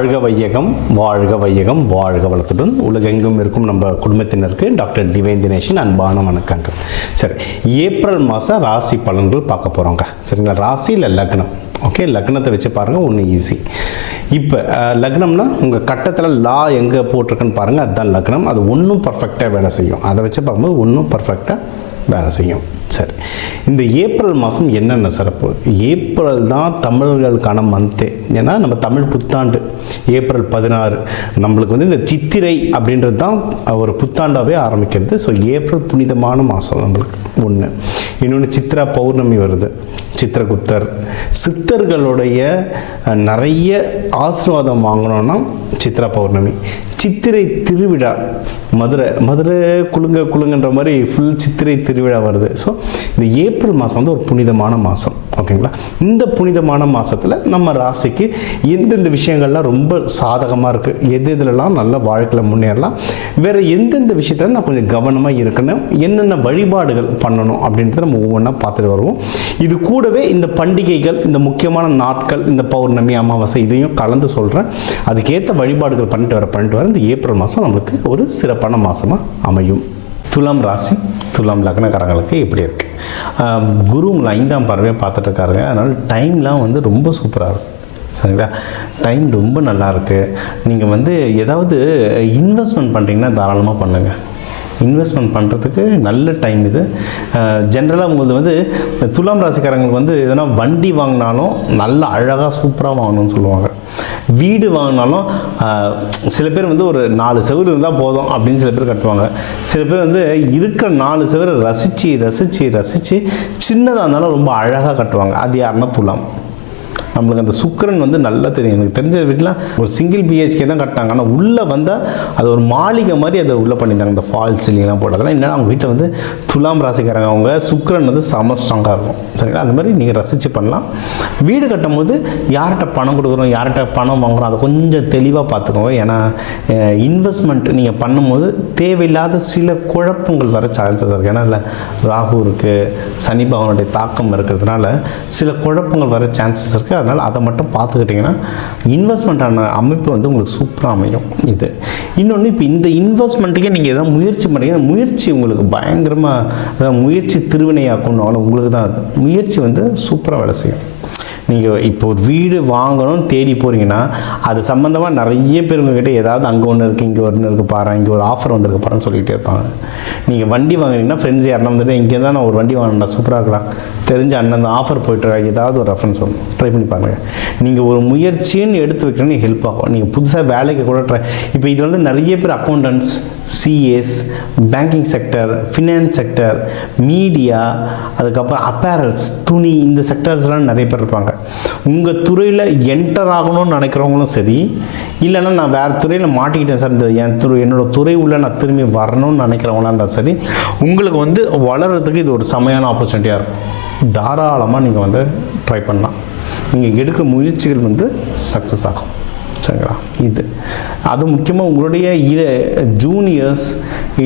வாழ்க வையகம், வாழ்க வையகம், வாழ்க வளத்துடன் உலகெங்கும் இருக்கும் நம்ம குடும்பத்தினருக்கு டாக்டர் டிவைன் தினேஷின் அன்பான வணக்கங்கள். சரி, ஏப்ரல் மாதம் ராசி பலன்கள் பார்க்க போகிறோங்க. சரிங்களா? ராசி இல்லை லக்னம். ஓகே, லக்னத்தை வச்சு பாருங்கள், ஒன்று ஈஸி. இப்போ லக்னம்னா உங்கள் கட்டத்தில் லா எங்கே போட்டிருக்குன்னு பாருங்கள், அதுதான் லக்னம். அது ஒன்றும் பர்ஃபெக்டாக வேலை செய்யும். அதை வச்சு பார்க்கும்போது ஒன்றும் பர்ஃபெக்டாக வேலை செய்யும். சரி, இந்த ஏப்ரல் மாதம் என்னென்ன சிறப்பு? ஏப்ரல் தான் தமிழர்களுக்கான மந்த்தே. ஏன்னா நம்ம தமிழ் புத்தாண்டு ஏப்ரல் 16. நம்மளுக்கு வந்து இந்த சித்திரை அப்படின்றது தான் ஒரு புத்தாண்டாகவே ஆரம்பிக்கிறது. ஸோ ஏப்ரல் புனிதமான மாதம் நம்மளுக்கு ஒன்று. இன்னொன்று சித்ரா பௌர்ணமி வருது, சித்திரகுப்தர். சித்தர்களுடைய நிறைய ஆசீர்வாதம் வாங்கணும்னா சித்ரா பௌர்ணமி. சித்திரை திருவிழா, மதுரை குலுங்கன்ற மாதிரி ஃபுல் சித்திரை திருவிழா வருது. ஸோ இந்த ஏப்ரல் மாதம் வந்து ஒரு புனிதமான மாதம். ஓகேங்களா? இந்த புனிதமான மாதத்தில் நம்ம ராசிக்கு எந்தெந்த விஷயங்கள்லாம் ரொம்ப சாதகமாக இருக்குது, எதுலலாம் நல்ல வாழ்க்கையில் முன்னேறலாம், வேறு எந்தெந்த விஷயத்தில் நான் கொஞ்சம் கவனமாக இருக்கணும், என்னென்ன வழிபாடுகள் பண்ணணும் அப்படின்றத நம்ம ஒவ்வொன்றா பார்த்துட்டு வருவோம். இது கூடவே இந்த பண்டிகைகள், இந்த முக்கியமான நாட்கள், இந்த பௌர்ணமி, அமாவாசை இதையும் கலந்து சொல்கிறேன். அதுக்கேற்ற வழிபாடுகள் பண்ணிட்டு வர இந்த ஏப்ரல் மாதம் நம்மளுக்கு ஒரு சிறப்பான மாதமாக அமையும். துலாம் ராசி, துலாம் லக்னக்காரங்களுக்கு எப்படி இருக்குது? குரு உங்களை 5ஆம் பார்வையாக பார்த்துட்டு இருக்காருங்க. அதனால் டைம்லாம் வந்து ரொம்ப சூப்பராக இருக்கும். சரிங்களா? டைம் ரொம்ப நல்லாயிருக்கு. நீங்கள் வந்து ஏதாவது இன்வெஸ்ட்மெண்ட் பண்ணுறீங்கன்னா தாராளமாக பண்ணுங்கள். இன்வெஸ்ட்மெண்ட் பண்ணுறதுக்கு நல்ல டைம் இது. ஜென்ரலாக உங்களுக்கு வந்து துலாம் ராசிக்காரங்களுக்கு வந்து எதனா வண்டி வாங்கினாலும் நல்லா அழகாக சூப்பராக வாங்கணும்னு சொல்லுவாங்க. வீடு வாங்கினாலும் சில பேர் வந்து ஒரு 4 செவுரு இருந்தால் போதும் அப்படின்னு சில பேர் கட்டுவாங்க. சில பேர் வந்து இருக்கிற 4 செவரை ரசித்து சின்னதாக இருந்தாலும் ரொம்ப அழகாக கட்டுவாங்க. அது யாருன்னா துலாம். நம்மளுக்கு அந்த சுக்கிரன் வந்து நல்லா தெரியும். எனக்கு தெரிஞ்ச வீட்டில் ஒரு சிங்கிள் பிஹெச்கே தான் கட்டினாங்க. ஆனால் உள்ளே வந்தால் அது ஒரு மாளிகை மாதிரி அதை உள்ளே பண்ணியிருந்தாங்க. இந்த ஃபால்ஸ் சீலிங்லாம் போட்டதெல்லாம் என்னென்னா அவங்க வீட்டில் வந்து துலாம் ராசிக்காரங்க, அவங்க சுக்கிரன் வந்து செம ஸ்ட்ராங்காக இருக்கும். சரிங்களா? அந்த மாதிரி நீங்கள் ரசித்து பண்ணலாம். வீடு கட்டும் போது யார்கிட்ட பணம் கொடுக்குறோம், யார்கிட்ட பணம் வாங்குகிறோம், அதை கொஞ்சம் தெளிவாக பார்த்துக்கோங்க. ஏன்னா இன்வெஸ்ட்மெண்ட் நீங்கள் பண்ணும்போது தேவையில்லாத சில குழப்பங்கள் வர சான்சஸ் இருக்குது. ஏன்னா இல்லை ராகு இருக்குது, சனி பகவானுடைய தாக்கம் இருக்கிறதுனால சில குழப்பங்கள் வர சான்சஸ் இருக்குது. அதனால் அதை மட்டும் பார்த்துக்கிட்டிங்கன்னா இன்வெஸ்ட்மெண்ட்டான அமைப்பு வந்து உங்களுக்கு சூப்பராக அமையும். இது இன்னொன்று, இப்போ இந்த இன்வெஸ்ட்மெண்ட்டுக்கே நீங்கள் எதாவது முயற்சி பண்ணுறீங்க, முயற்சி உங்களுக்கு பயங்கரமாக, அதாவது முயற்சி திருவினையாக்கணும். உங்களுக்கு தான் அது முயற்சி வந்து சூப்பராக வேலை செய்யும். நீங்கள் இப்போ ஒரு வீடு வாங்கணும்னு தேடி போகிறீங்கன்னா அது சம்மந்தமாக நிறைய பேர் உங்ககிட்ட ஏதாவது அங்கே ஒன்று இருக்குது, இங்கே ஒன்று இருக்குது பாரு, இங்கே ஒரு ஆஃபர் வந்துருக்கு பாருன்னு சொல்லிகிட்டே இருப்பாங்க. நீங்கள் வண்டி வாங்குறீங்கன்னா ஃப்ரெண்ட்ஸ் யாருன்னா வந்துட்டு இங்கே தான் நான் ஒரு வண்டி வாங்கினா சூப்பராக இருக்கலாம், தெரிஞ்ச அண்ணன் ஆஃபர் போய்ட்டு ஏதாவது ஒரு ரெஃபரன்ஸ் வரணும், ட்ரை பண்ணி பாருங்கள். நீங்கள் ஒரு முயற்சின்னு எடுத்து வைக்கணும்னு ஹெல்ப் ஆகும். நீங்கள் புதுசாக வேலைக்கு கூட இப்போ இது வந்து நிறைய பேர் accountants, CS, banking sector, finance sector, media, அதுக்கப்புறம் அப்பேரல்ஸ், துணி, இந்த செக்டர்ஸ்லாம் நிறைய பேர் இருப்பாங்க. உங்கள் துறையில் என்டர் ஆகணும்னு நினைக்கிறவங்களும் சரி, இல்லைன்னா நான் வேறு துறையில் மாட்டிக்கிட்டேன் சார், இந்த என்னோட துறை உள்ள நான் திரும்பி வரணும்னு நினைக்கிறவங்களாம் இருந்தால் சரி, உங்களுக்கு வந்து வளர்கிறதுக்கு இது ஒரு செமையான ஆப்பர்ச்சுனிட்டியாக இருக்கும். தாராளமாக நீங்கள் வந்து ட்ரை பண்ணலாம். நீங்கள் எடுக்கிற முயற்சிகள் வந்து சக்ஸஸ் ஆகும். சரிங்களா? இது அது முக்கியமாக உங்களுடைய ஜூனியர்ஸ்,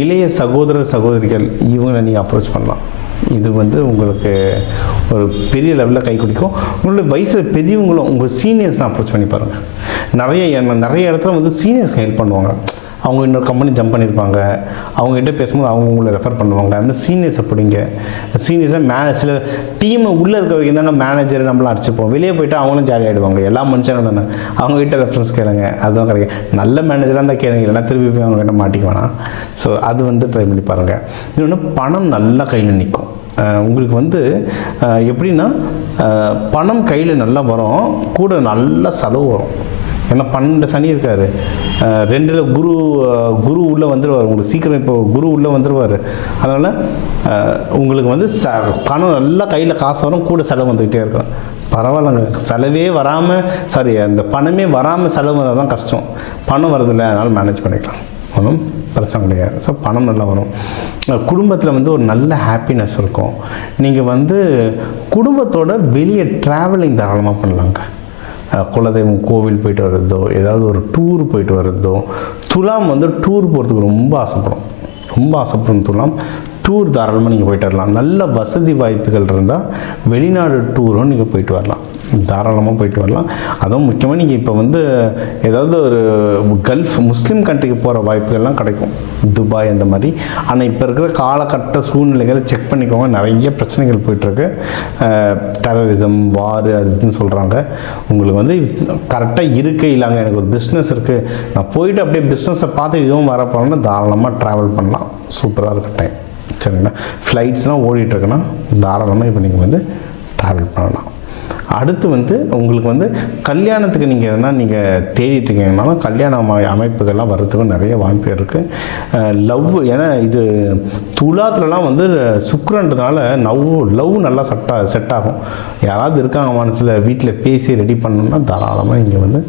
இளைய சகோதரிகள், இவங்களை நீங்கள் அப்ரோச் பண்ணலாம். இது வந்து உங்களுக்கு ஒரு பெரிய லெவலில் கை கொடுக்கும். உங்களுடைய வயசில் பெரியவங்களும் உங்கள் சீனியர்ஸ்லாம் அப்ரோச் பண்ணி பாருங்கள். நிறைய இடத்துல வந்து சீனியர்ஸ்க்கு ஹெல்ப் பண்ணுவாங்க. அவங்க இன்னொரு கம்பெனி ஜம்ப் பண்ணியிருப்பாங்க, அவங்ககிட்ட பேசும்போது அவங்க உங்களை ரெஃபர் பண்ணுவாங்க. அந்த சீனியர்ஸை பிடிங்க. சீனியர்ஸை சில டீமை உள்ளே இருக்கிறவங்க இருந்தாங்க, மேனேஜர் நம்மளாம் அடிச்சுப்போம், வெளியே போய்ட்டு அவங்களும் ஜாலி ஆகிடுவாங்க. எல்லா மனுஷனும் தானே, அவங்ககிட்ட ரெஃபரன்ஸ் கேளுங்க, அதுவும் கிடைக்கும். நல்ல மேனேஜராக இருந்தால் கேளுங்க, இல்லைனா திருப்பி போய் அவங்ககிட்ட மாட்டிக்க வேணாம். ஸோ அது வந்து ட்ரை பண்ணி பாருங்கள். இன்னொன்று, பணம் நல்லா கையில் நிற்கும். உங்களுக்கு வந்து எப்படின்னா பணம் கையில் நல்லா வரும், கூட நல்லா செலவு வரும். ஏன்னா 12 சனி இருக்கார், 2ல் குரு உள்ளே வந்துடுவார். உங்களுக்கு சீக்கிரம் இப்போ குரு உள்ளே வந்துடுவார். அதனால் உங்களுக்கு வந்து பணம் நல்லா கையில் காசு வரும், கூட செலவு வந்துக்கிட்டே இருக்கும். பரவாயில்லைங்க, செலவே வராமல், அந்த பணமே வராமல் செலவு வந்தால் தான் கஷ்டம். பணம் வரதில்லை, அதனால் மேனேஜ் பண்ணிக்கலாம், ஒன்றும் பிரச்சனை கிடையாது. ஸோ பணம் நல்லா வரும். குடும்பத்தில் வந்து ஒரு நல்ல ஹாப்பினஸ் இருக்கும். நீங்கள் வந்து குடும்பத்தோட வெளியே ட்ராவலிங் தாராளமாக பண்ணலாங்க. குலதெய்வம் கோவில் போயிட்டு வர்றதோ, ஏதாவது ஒரு டூர் போயிட்டு வர்றதோ. துலாம் வந்து டூர் போகிறதுக்கு ரொம்ப ஆசைப்படும் துலாம். டூர் தாராளமாக நீங்கள் போயிட்டு வரலாம். நல்ல வசதி வாய்ப்புகள் இருந்தால் வெளிநாடு டூரும் நீங்கள் போயிட்டு வரலாம், தாராளமாக போயிட்டு வரலாம். அதுவும் முக்கியமாக நீங்கள் இப்போ வந்து ஏதாவது ஒரு கல்ஃப் முஸ்லீம் கண்ட்ரிக்கு போகிற வாய்ப்புகள்லாம் கிடைக்கும், துபாய் அந்த மாதிரி. ஆனால் இப்போ இருக்கிற காலகட்ட சூழ்நிலைகளை செக் பண்ணிக்கோங்க, நிறைய பிரச்சனைகள் போயிட்டுருக்கு. டெரரிசம், வார் அதுன்னு சொல்கிறாங்க. உங்களுக்கு வந்து கரெக்டாக இருக்கே இல்லைங்க, எனக்கு ஒரு பிஸ்னஸ் இருக்குது, நான் போயிட்டு அப்படியே பிஸ்னஸை பார்த்து இதுவும் வர போகிறோன்னா தாராளமாக ட்ராவல் பண்ணலாம், சூப்பராக இருக்க டைம். சரிங்களா? ஃப்ளைட்ஸ்லாம் ஓடிட்டுருக்குன்னா தாராளமாக இப்போ நீங்கள் வந்து ட்ராவல் பண்ணலாம். அடுத்து வந்து உங்களுக்கு வந்து கல்யாணத்துக்கு நீங்கள் எதனா நீங்கள் தேடிட்டு இருக்கீங்கன்னாலும் கல்யாண அமைப்புகள்லாம் வர்றதுக்கு நிறைய வாய்ப்பு இருக்குது. லவ், ஏன்னா இது துலாத்துலலாம் வந்து சுக்கிரன்றதுனால லவ் நல்லா செட் ஆகும். யாராவது இருக்காங்க மனசில், வீட்டில் பேசி ரெடி பண்ணணும்னா தாராளமாக இங்கே வந்து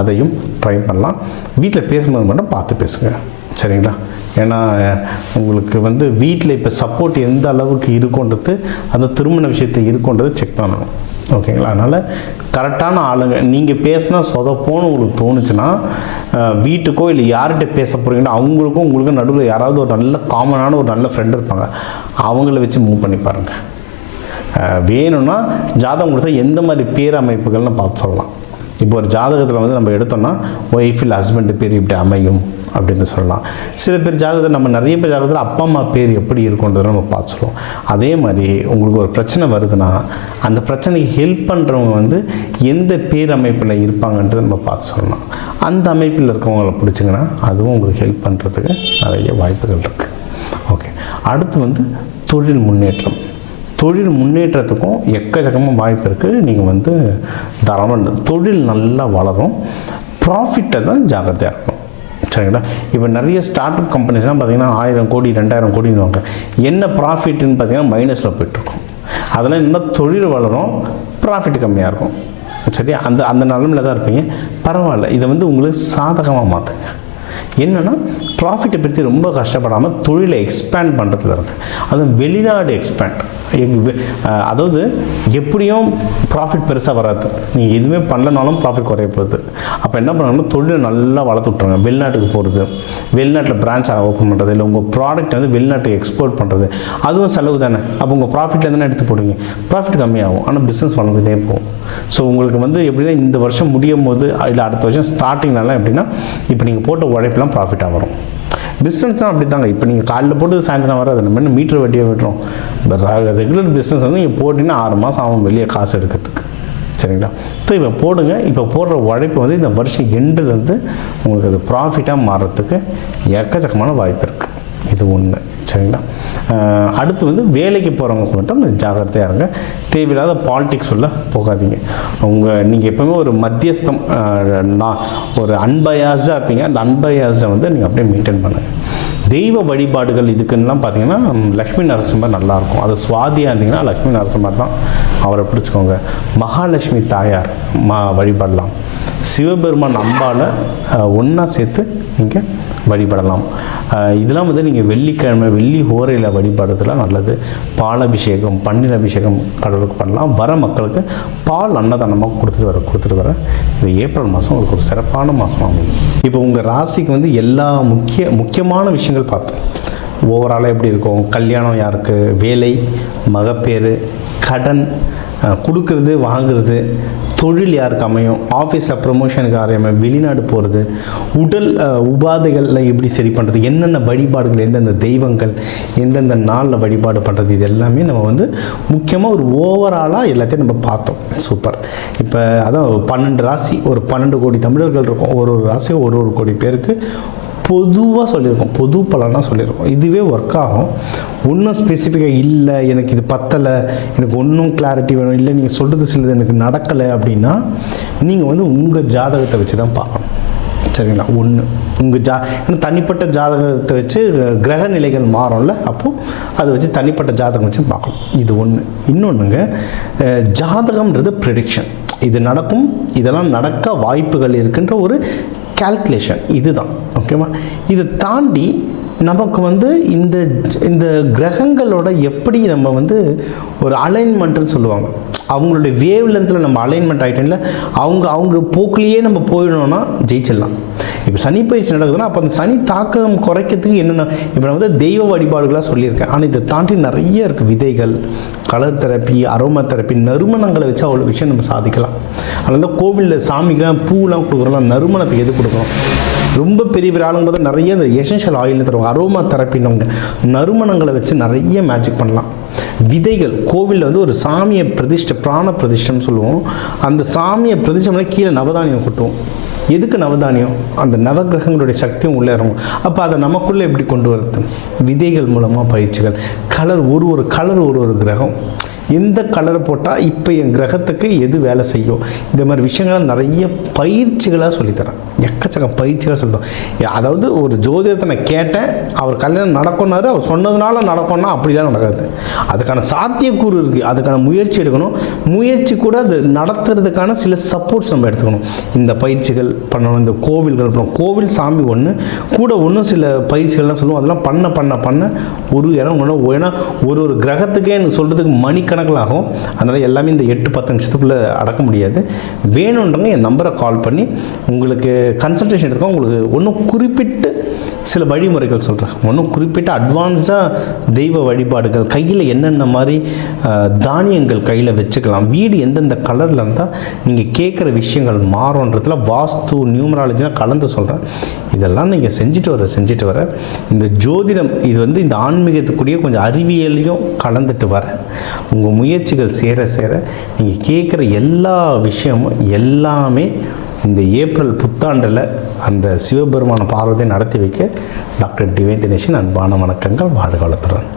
அதையும் ட்ரை பண்ணலாம். வீட்டில் பேசும்போது மட்டும் பார்த்து பேசுங்க, சரிங்களா? ஏன்னா உங்களுக்கு வந்து வீட்டில் இப்போ சப்போர்ட் எந்த அளவுக்கு இருக்குன்றது, அந்த திருமண விஷயத்தை இருக்குன்றது செக் பண்ணணும், ஓகேங்களா? அதனால் கரெக்டான ஆளுங்க நீங்கள் பேசினா சொதப்போன்னு உங்களுக்கு தோணுச்சுன்னா வீட்டுக்கோ இல்லை யார்கிட்ட பேச போகிறீங்கன்னா அவங்களுக்கும் உங்களுக்கும் நடுவில் யாராவது ஒரு நல்ல காமனான ஒரு நல்ல ஃப்ரெண்ட் இருப்பாங்க, அவங்கள வச்சு மூவ் பண்ணி பாருங்கள். வேணும்னா ஜாதகம் கொடுத்தா எந்த மாதிரி பேர் அமைப்புகள்னு பார்த்து சொல்லலாம். இப்போ ஒரு ஜாதகத்தில் வந்து நம்ம எடுத்தோம்னா ஒய்ஃப் இல்லை ஹஸ்பண்டு பேர் இப்படி அமையும் அப்படின்னு சொல்லலாம். சில பேர் ஜாதகத்தில், நம்ம நிறைய பேர் ஜாதகத்தில் அப்பா அம்மா பேர் எப்படி இருக்குன்றதை நம்ம பார்த்து சொல்லுவோம். அதே மாதிரி உங்களுக்கு ஒரு பிரச்சனை வருதுன்னா அந்த பிரச்சனைக்கு ஹெல்ப் பண்ணுறவங்க வந்து எந்த பேர் அமைப்பில் இருப்பாங்கன்றதை நம்ம பார்த்து சொல்லலாம். அந்த அமைப்பில் இருக்கவங்களை பிடிச்சிங்கன்னா அதுவும் உங்களுக்கு ஹெல்ப் பண்ணுறதுக்கு நிறைய வாய்ப்புகள் இருக்குது. ஓகே, அடுத்து வந்து தொழில் முன்னேற்றத்துக்கும் எக்கச்சக்கமாக வாய்ப்பு இருக்குது. நீங்கள் வந்து தாராளமாக தொழில் நல்லா வளரும், ப்ராஃபிட்டை தான் ஜாக்கிரதையாக இருக்கணும், சரிங்களா? இப்போ நிறைய ஸ்டார்ட் அப் கம்பெனிஸ்லாம் பார்த்தீங்கன்னா 1000 கோடி 2000 கோடின்னு என்ன ப்ராஃபிட்னு பார்த்தீங்கன்னா மைனஸில் போய்ட்டுருக்கும். அதெல்லாம் இன்னும் தொழில் வளரும், ப்ராஃபிட் கம்மியாக இருக்கும், சரியா? அந்த நிலமையில் தான் இருப்பீங்க. பரவாயில்ல, இதை வந்து உங்களுக்கு சாதகமாக மாற்றுங்க. என்னென்னா ப்ராஃபிட்டை பற்றி ரொம்ப கஷ்டப்படாமல் தொழிலை எக்ஸ்பேண்ட் பண்ணுறதுல இருக்கு. அதுவும் வெளிநாடு எக்ஸ்பேண்ட், அதாவது எப்படியும் ப்ராஃபிட் பெருசாக வராது, நீங்கள் எதுவுமே பண்ணலனாலும் ப்ராஃபிட் குறைய போகுது. அப்போ என்ன பண்ணணும்னா தொழிலை நல்லா வளர்த்து விட்ருங்க. வெளிநாட்டுக்கு போகிறது, வெளிநாட்டில் பிரான்ச் ஓப்பன் பண்ணுறது, இல்லை உங்கள் ப்ராடக்ட் வந்து வெளிநாட்டுக்கு எக்ஸ்போர்ட் பண்ணுறது, அதுவும் செலவு தானே. அப்போ உங்கள் ப்ராஃபிட்டில் தானே எடுத்து போடுவீங்க, ப்ராஃபிட் கம்மியாகும், ஆனால் பிஸ்னஸ் வளர்ந்துட்டே போகும். ஸோ உங்களுக்கு வந்து எப்படின்னா இந்த வருஷம் முடியும் போது இல்லை அடுத்த வருஷம் ஸ்டார்டிங்னாலாம் எப்படின்னா இப்போ நீங்கள் போட்ட உழைப்பெல்லாம் ப்ராஃபிட்டாக வரும். பிஸ்னஸ் தான் அப்படி தாங்க. இப்போ நீங்கள் காலையில் போட்டு சாயந்தரம் வர அது நம்ம என்ன மீட்டர் வட்டியாக விட்டுறோம். ரெகுலர் பிஸ்னஸ் வந்து நீங்கள் போட்டிங்கன்னா 6 மாதம் ஆகும் வெளியே காசு எடுக்கிறதுக்கு, சரிங்களா? ஸோ இப்போ போடுங்க. இப்போ போடுற உழைப்பு வந்து இந்த வருஷம் எண்டுலேருந்து உங்களுக்கு அது ப்ராஃபிட்டாக மாறுறதுக்கு எக்கச்சக்கமான வாய்ப்பு இருக்குது. இது ஒன்று, சரிங்களா? அடுத்து வந்து வேலைக்கு போகிறவங்க மட்டும் ஜாகிரதையாக இருங்க. தேவையில்லாத பாலிடிக்ஸ் உள்ள போகாதீங்க. நீங்கள் எப்போவுமே ஒரு மத்தியஸ்தம், ஒரு அன்பயாஸ்டாக இருப்பீங்க. அந்த அன்பயாஸ்டை வந்து நீங்கள் அப்படியே மெயின்டைன் பண்ணுங்கள். தெய்வ வழிபாடுகள் இதுக்குன்னெலாம் பார்த்தீங்கன்னா லக்ஷ்மி நரசிம்மர் நல்லாயிருக்கும். அது சுவாதியாக இருந்தீங்கன்னா லக்ஷ்மி நரசிம்மர் தான், அவரை பிடிச்சிக்கோங்க. மகாலட்சுமி தாயார் வழிபடலாம். சிவபெருமான் அம்பாவை ஒன்றா சேர்த்து நீங்கள் வழிபடலாம். இதெல்லாம் வந்து நீங்கள் வெள்ளிக்கிழமை வெள்ளி ஹோரையில் வழிபாடுறதுலாம் நல்லது. பால் பன்னீர் அபிஷேகம் கடவுளுக்கு பண்ணலாம். வர மக்களுக்கு பால் அன்னதானமாக கொடுத்துட்டு வர இந்த ஏப்ரல் மாதம் உங்களுக்கு ஒரு சிறப்பான மாதமாக அமையும். இப்போ உங்கள் ராசிக்கு வந்து எல்லா முக்கியமான விஷயங்கள் பார்த்தோம். ஓவராலாக எப்படி இருக்கும், கல்யாணம் யாருக்கு, வேலை, மகப்பேறு, கடன், கொடுக்கறது வாங்குறது, தொழில் யாருக்கு அமையும், ஆஃபீஸில் ப்ரமோஷனுக்கு அமையும், வெளிநாடு போகிறது, உடல் உபாதைகளில் எப்படி சரி பண்ணுறது, என்னென்ன வழிபாடுகள், எந்தெந்த தெய்வங்கள் எந்தெந்த நாளில் வழிபாடு பண்ணுறது, இது எல்லாமே நம்ம வந்து முக்கியமாக ஒரு ஓவராலாக எல்லாத்தையும் நம்ம பார்த்தோம். சூப்பர். இப்போ அதான் 12 ராசி, ஒரு 12 கோடி தமிழர்கள் இருக்கும். ஒரு ராசியும் ஒரு கோடி பேருக்கு பொதுவாக சொல்லியிருக்கோம், பொது பலனாக சொல்லியிருக்கோம். இதுவே ஒர்க் ஆகும். ஒன்றும் ஸ்பெசிஃபிக்காக இல்லை, எனக்கு இது பத்தலை, எனக்கு ஒன்றும் கிளாரிட்டி வேணும், இல்லை நீங்கள் சொல்கிறது சிலது எனக்கு நடக்கலை அப்படின்னா நீங்கள் வந்து உங்கள் ஜாதகத்தை வச்சு தான் பார்க்கணும், சரிங்களா? ஒன்று உங்கள் ஏன்னா தனிப்பட்ட ஜாதகத்தை வச்சு கிரக நிலைகள் மாறும்ல, அப்போது அதை வச்சு தனிப்பட்ட ஜாதகம் வச்சு பார்க்கணும். இது ஒன்று. இன்னொன்றுங்க, ஜாதகம்ன்றது ப்ரெடிக்ஷன். இது நடக்கும், இதெல்லாம் நடக்க வாய்ப்புகள் இருக்குன்ற ஒரு கால்குலேஷன், இதுதான் ஓகேவா? இதை தாண்டி நமக்கு வந்து இந்த கிரகங்களோட எப்படி நம்ம வந்து ஒரு அலைன்மெண்ட்டுன்னு சொல்லுவாங்க, அவங்களுடைய வேவ் லென்த்தில் நம்ம அலைன்மெண்ட் ஆகிட்டோம்ல, அவங்க போக்குலேயே நம்ம போயிடணும்னா ஜெயிச்சிடலாம். இப்போ சனி பயிற்சி நடக்குதுன்னா அப்போ அந்த சனி தாக்கம் குறைக்கிறதுக்கு என்னென்ன இப்போ நான் வந்து தெய்வ வழிபாடுகளாக சொல்லியிருக்கேன். ஆனால் இதை தாண்டி நிறைய இருக்குது. விதைகள், கலர் தெரப்பி, அரோமா தெரப்பி, நறுமணங்களை வச்சு அவ்வளோ விஷயம் நம்ம சாதிக்கலாம். அதனால தான் கோவிலில் சாமிக்கெலாம் பூலாம் கொடுக்குறோம், நறுமணத்துக்கு எது கொடுக்குறோம்? ரொம்ப பெரிய பெரிய ஆளுங்க பார்த்தா நிறைய இந்த எசென்ஷியல் ஆயில்னு தருவாங்க, அரோமா தெரப்பின்னவங்க நறுமணங்களை வச்சு நிறைய மேஜிக் பண்ணலாம். விதைகள் கோவிலில் வந்து ஒரு சாமியை பிரதிஷ்டை, பிராண பிரதிஷ்டம்னு சொல்லுவோம். அந்த சாமியை பிரதிஷ்டம்னா கீழே நவதானியம் கொட்டுவோம். எதுக்கு நவதானியம்? அந்த நவகிரகங்களுடைய சக்தியும் உள்ளே இறங்கும். அப்போ அதை நமக்குள்ளே எப்படி கொண்டு வரது? விதைகள் மூலமாக பயிற்சிகள். கலர், ஒரு கலர் ஒரு கிரகம், எந்த கலரை போட்டால் இப்போ என் கிரகத்துக்கு எது வேலை செய்யும், இந்த மாதிரி விஷயங்களை நிறைய பயிற்சிகளாக சொல்லித்தரேன். எக்கச்சக்க பயிற்சிகளாக சொல்லிட்டோம். அதாவது ஒரு ஜோதிடத்தை நான் கேட்டேன், அவர் கல்யாணம் நடக்கும்னாரு, அவர் சொன்னதுனால நடக்கும்னா அப்படிலாம் நடக்காது. அதுக்கான சாத்தியக்கூறு இருக்குது, அதுக்கான முயற்சி எடுக்கணும். முயற்சி கூட அது நடத்துறதுக்கான சில சப்போர்ட்ஸ் நம்ம எடுத்துக்கணும். இந்த பயிற்சிகள் பண்ணணும், இந்த கோவில்கள் பண்ணணும். கோவில் சாமி ஒன்று கூட ஒன்றும் சில பயிற்சிகள்லாம் சொல்லுவோம். அதெல்லாம் பண்ண ஒரு ஏன்னா ஒரு கிரகத்துக்கே எனக்கு சொல்கிறதுக்கு மணிக்கணக்கில் ஆகும். அதனால் எல்லாமே இந்த 8-10 நிமிஷத்துக்குள்ளே அடக்க முடியாது. வேணுன்றவங்க என் நம்பரை கால் பண்ணி உங்களுக்கு கன்சல்டேஷன் எடுத்துக்கோங்க. உங்களுக்கு ஒன்றும் குறிப்பிட்டு சில வழிமுறைகள் சொல்கிறேன். ஒன்றும் குறிப்பிட்ட அட்வான்ஸாக தெய்வ வழிபாடுகள், கையில் என்னென்ன மாதிரி தானியங்கள் கையில் வச்சுக்கலாம், வீடு எந்தெந்த கலரில் இருந்தால் நீங்கள் கேட்குற விஷயங்கள் மாறுன்றதுல வாஸ்து, நியூமராலஜிலாம் கலந்து சொல்கிறேன். இதெல்லாம் நீங்கள் செஞ்சுட்டு வர இந்த ஜோதிடம் இது வந்து இந்த ஆன்மீகத்துக்குரிய கொஞ்சம் அறிவியலையும் கலந்துட்டு வர உங்கள் முயற்சிகள் சேர நீங்கள் கேட்குற எல்லா விஷயமும் எல்லாமே இந்த ஏப்ரல் புத்தாண்டில் அந்த சிவபெருமான பார்வதியை நடத்தி வைக்க டாக்டர் டிவைன் தினேஷன் அன்பான வணக்கங்கள். வாழ்க வளத்துடன்.